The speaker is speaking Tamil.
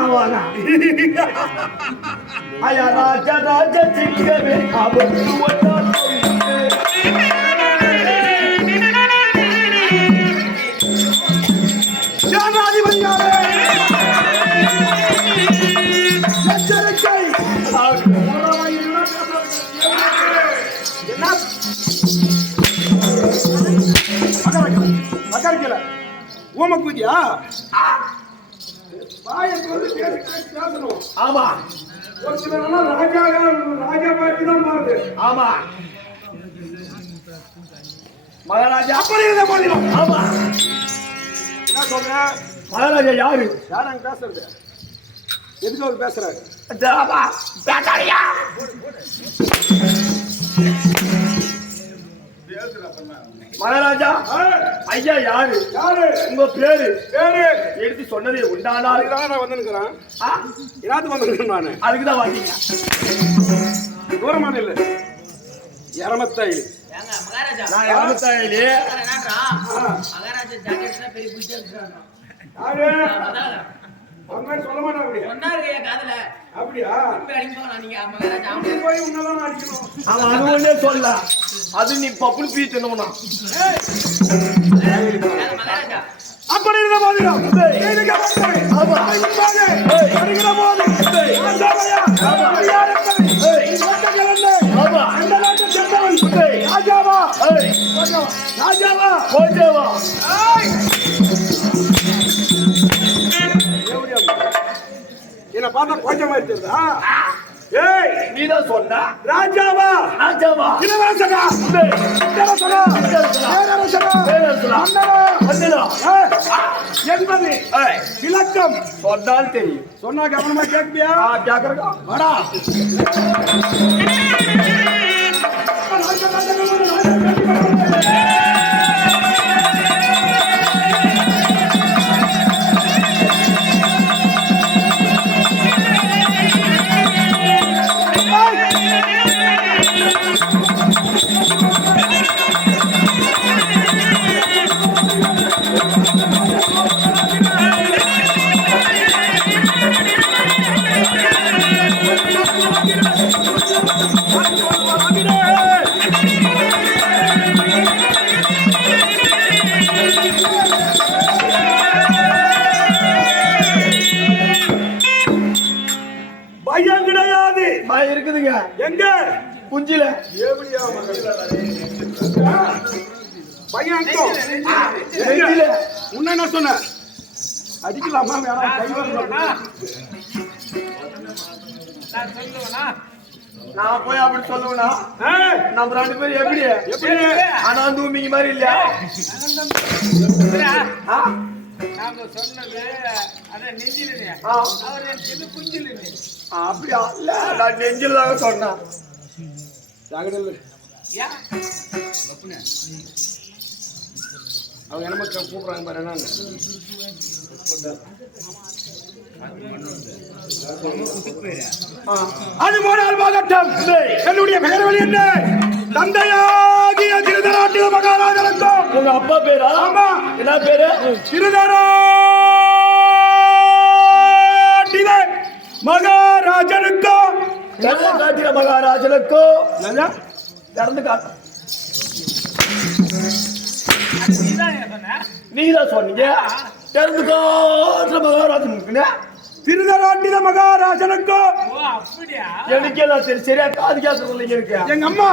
ஆவானா ஐயா ராஜா ராஜா சிங்கமே ஆபத்து ஒன்றால் ஜனாதிபதியாரே எச்சரிக்கை என்ன ஊமக்குதியா பேசணும். ஆமா ஒரு சிலர் ராஜா ராஜா பாட்டி தான் போறது. ஆமா மகாராஜா அப்படி இருந்த போதிலும். ஆமா என்ன சொல்ற மகாராஜா யாரு யாராங்க பேசுறது எதுக்கு அவர் பேசுறாரு மகாராஜா ஐயா யாரு யாரு உங்க பேரு பேரு எடுத்து சொன்னதே உண்டானா நான் வந்துருக்கிறேன் ஏதாவது வந்துருக்கேன் நானு அதுக்குதான் வந்தீங்க தூரமான இல்ல எரமத்தாயிலி நான் எரமத்தாயிலி மகாராஜா ஜாக்கெட்ல பெரிய புடிச்சு சொல்ல மாட்டாங்க சொன்னாரு காதுல அப்படியா போய் உன்னதான் அடிக்கணும் அவன் அது ஒண்ணே சொல்ல அது நீ பப்புள் பீச்சணும்னா அப்படி இருந்த போதிலும் என்ன பார்த்தா கொஞ்சமா இருக்குதா ஏய் நீதான் சொன்னா ராஜாவா ராஜாவா இளவரசனா இளவரசனா என்பது விளக்கம் சொன்னால் தெரியும் சொன்னா கவனமா கேட்பியா கேட்கறா வாடா பயம் கிடையாது பயம் இருக்குதுங்க எங்க குஞ்சில எப்படியா பயம் உன்ன என்ன சொன்ன அடிக்கலாமா நான் போய் அப்படி சொல்லுவேனா நம்ம ரெண்டு பேரும் எப்படி எப்படி ஆனா தூமிங்க மாதிரி இல்லையா நாம சொன்னது அதான் நெஞ்சில அவர் நெஞ்சில குஞ்சில அப்படியா இல்ல நான் நெஞ்சில தான் சொன்னேன் ஜாகிரதை அவங்க என்ன கூப்பிடுறாங்க பாரு என்ன அது போனால் பாகட்டம் என்னுடைய பெயர் வழி என்ன தந்தையாகிய திருதராட்டில மகாராஜனுக்கும் உங்க அப்பா பேரா ஆமா என்ன பேரு திருதராட்டில மகாராஜனுக்கும் திருதராட்டில மகாராஜனுக்கும் திறந்து காட்டு நீதான் சொன்னீங்க திறந்து காட்டுல மகாராஜனுக்கு திருதராட்டில மகாராஜனுக்கும் எனக்கு எல்லாம் சரியா காது கேட்க எங்க அம்மா